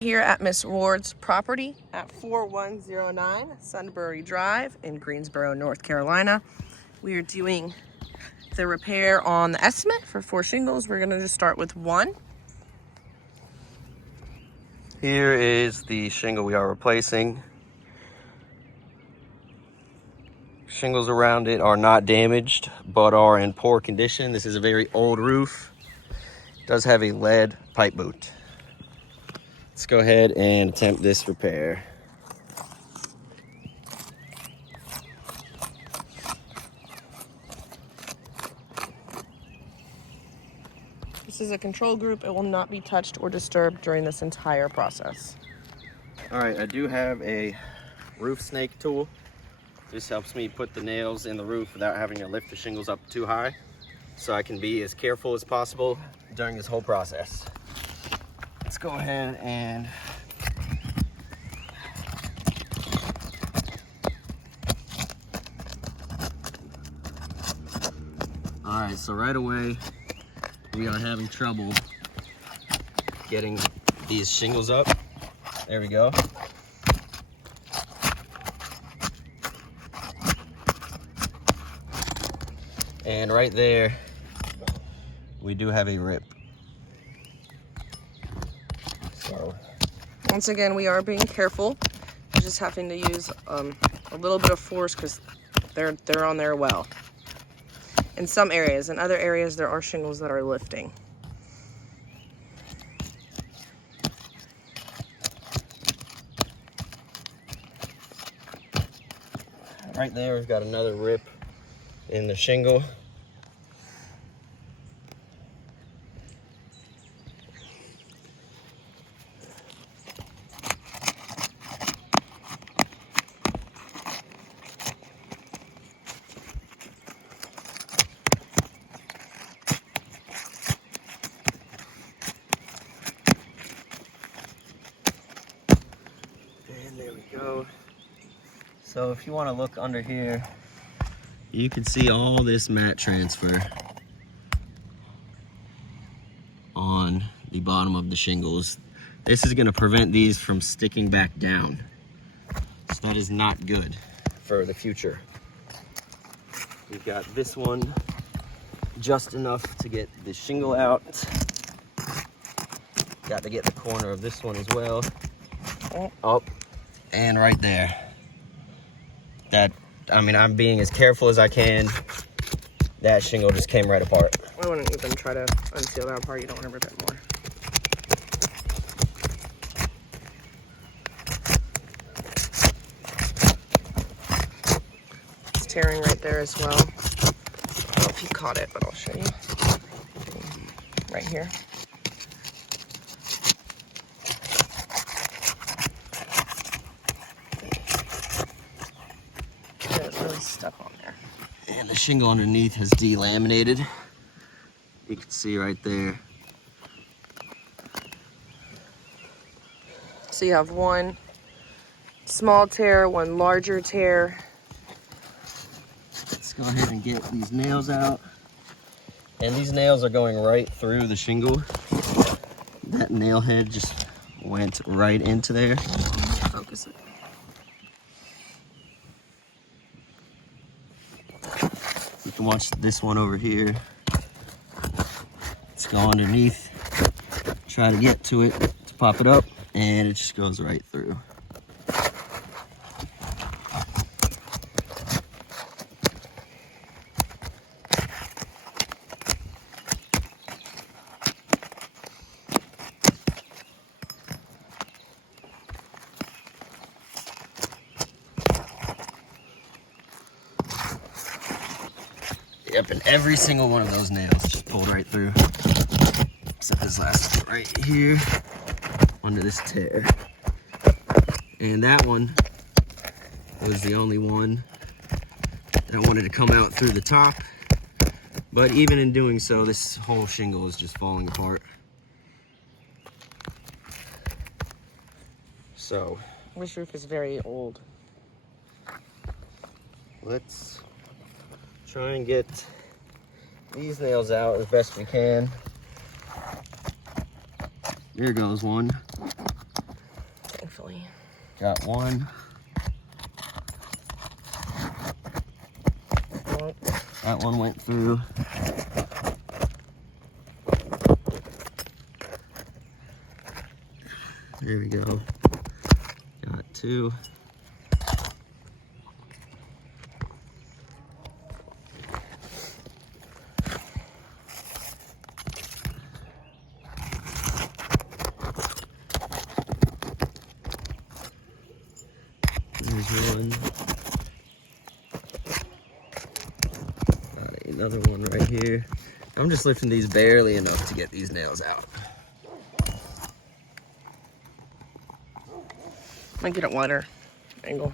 Here at Miss Ward's property at 4109 Sunbury Drive in Greensboro, North Carolina. We are doing the repair on the estimate for 4 shingles. We're going to just start with 1. Here is the shingle we are replacing. Shingles around it are not damaged, but are in poor condition. This is a very old roof. It does have a lead pipe boot. Let's go ahead and attempt this repair. This is a control group. It will not be touched or disturbed during this entire process. All right, I do have a roof snake tool. This helps me put the nails in the roof without having to lift the shingles up too high, so I can be as careful as possible during this whole process. Let's go ahead and all right, so right away we are having trouble getting these shingles up. There we go. And right there, we do have a rip. So once again, we are being careful. We're just having to use a little bit of force because they're on there well. In some areas, in other areas, there are shingles that are lifting. Right there, we've got another rip in the shingle. And there we go. So if you want to look under here, you can see all this mat transfer on the bottom of the shingles. This is going to prevent these from sticking back down. So that is not good for the future. We've got this one just enough to get the shingle out. Got to get the corner of this one as well. Up and right there. That, I mean, I'm being as careful as I can. That shingle just came right apart. I wouldn't even try to unseal that part. You don't want to rip it more. It's tearing right there as well. I don't know if you caught it, but I'll show you. Right here. It's really stuck on there. And the shingle underneath has delaminated. You can see right there. So you have one small tear, one larger tear. Let's go ahead and get these nails out. And these nails are going right through the shingle. That nail head just went right into there. Focus it. You can watch this one over here. Let's go underneath, try to get to it, to pop it up, and it just goes right through. Yep, and every single one of those nails just pulled right through. Except this last one right here, under this tear. And that one was the only one that wanted to come out through the top. But even in doing so, this whole shingle is just falling apart. So, this roof is very old. let's try and get these nails out as best we can. There goes one. carefully. Got one. Well, That one went through. There we go. Got two. There's one. Got another one right here. I'm just lifting these barely enough to get these nails out. Might get it wider angle.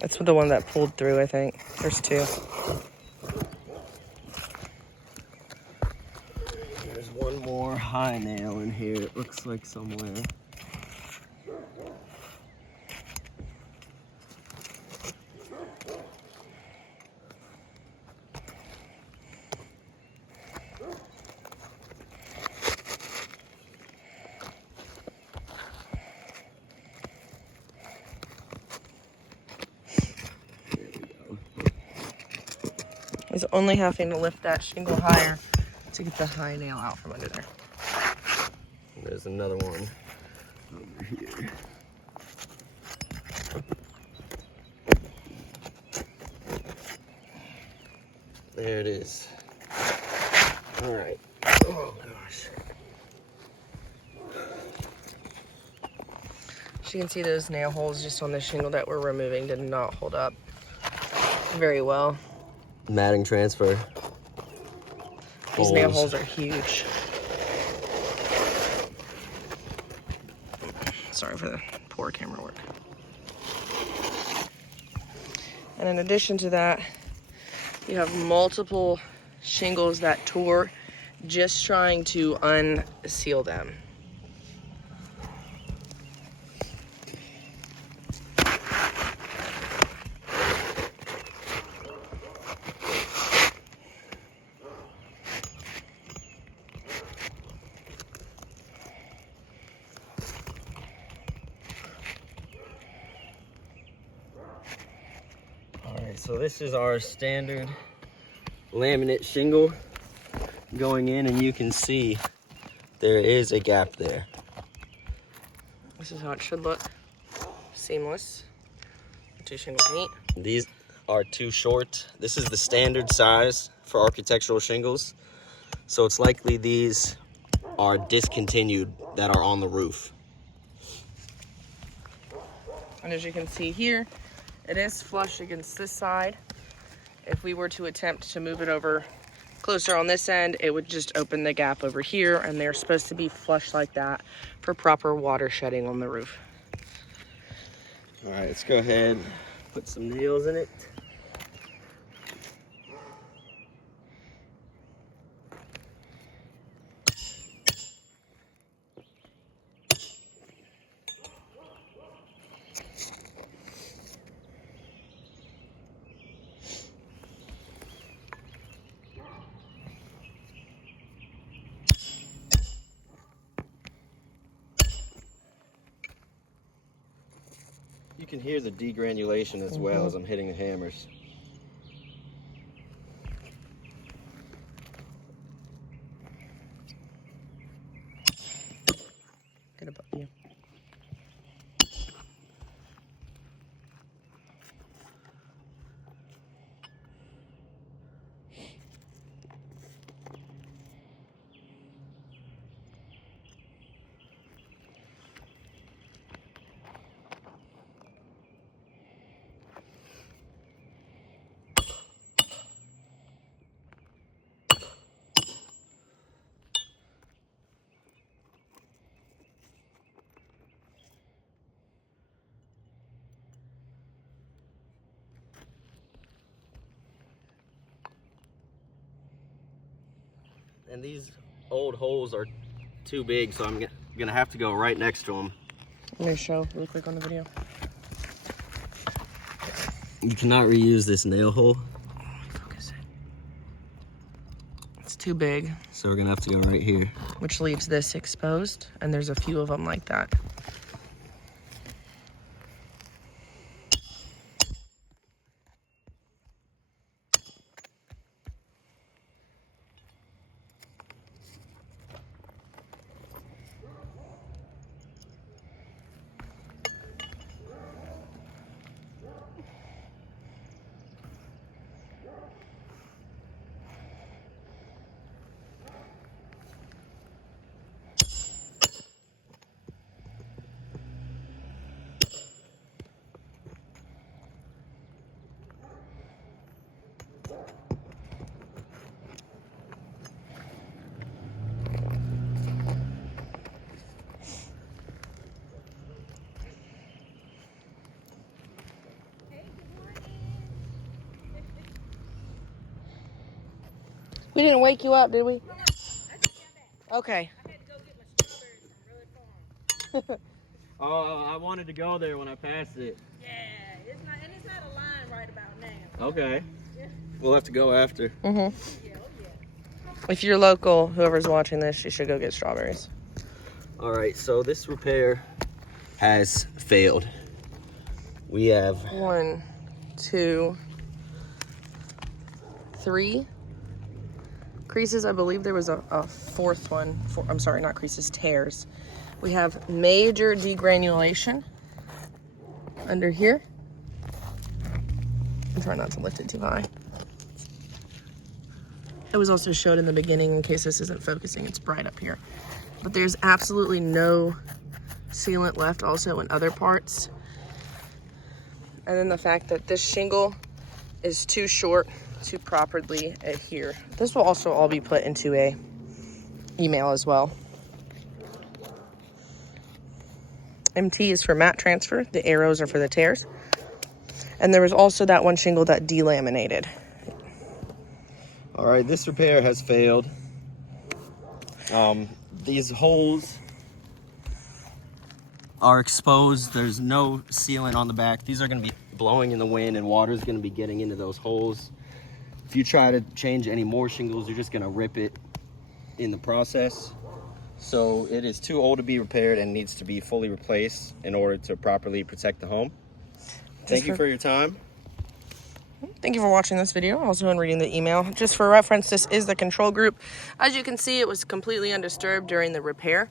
That's the one that pulled through, I think. There's two. There's one more high nail in here, it looks like somewhere. I was only having to lift that shingle higher to get the high nail out from under there. There's another one over here. There it is. All right. Oh gosh. As you can see, those nail holes just on the shingle that we're removing did not hold up very well. Matting transfer. These nail holes are huge. Sorry for the poor camera work. And in addition to that, you have multiple shingles that tore just trying to unseal them. So this is our standard laminate shingle going in, and you can see there is a gap there. This is how it should look. Seamless. Two shingles meet. These are too short. This is the standard size for architectural shingles. So it's likely these are discontinued that are on the roof. And as you can see here, it is flush against this side. If we were to attempt to move it over closer on this end, it would just open the gap over here, and they're supposed to be flush like that for proper water shedding on the roof. All right, let's go ahead, put some nails in it. You can hear the degranulation as well as I'm hitting the hammers. Get above you. And these old holes are too big, so I'm gonna have to go right next to them. Let me show really quick on the video. You cannot reuse this nail hole, Focus it. It's too big, so we're gonna have to go right here. which leaves this exposed, and there's a few of them like that. We didn't wake you up, did we? Okay. Oh, I wanted to go there when I passed it. Yeah, it's not a line right about now. Okay. We'll have to go after. If you're local, whoever's watching this, you should go get strawberries. All right, so this repair has failed. We have 1, 2, 3 creases. I believe there was a fourth one. I'm sorry, not creases, tears. We have major degranulation under here. I'm trying not to lift it too high. It was also showed in the beginning, in case this isn't focusing, it's bright up here. But there's absolutely no sealant left also in other parts. And then the fact that this shingle is too short to properly adhere. This will also all be put into a email as well. MT is for mat transfer. The arrows are for the tears. And there was also that one shingle that delaminated. All right, this repair has failed. These holes are exposed. There's no sealant on the back. These are going to be blowing in the wind, and water is going to be getting into those holes. If you try to change any more shingles, you're just going to rip it in the process. So it is too old to be repaired and needs to be fully replaced in order to properly protect the home. Thank you for your time. Thank you for watching this video, also and reading the email. Just for reference, this is the control group. As you can see, it was completely undisturbed during the repair.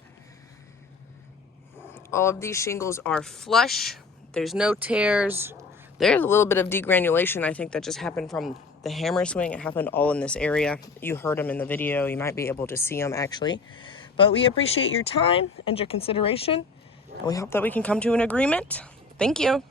All of these shingles are flush. There's no tears. There's a little bit of degranulation, I think, that just happened from the hammer swing. It happened all in this area. You heard them in the video. You might be able to see them, actually. But we appreciate your time and your consideration, and we hope that we can come to an agreement. Thank you.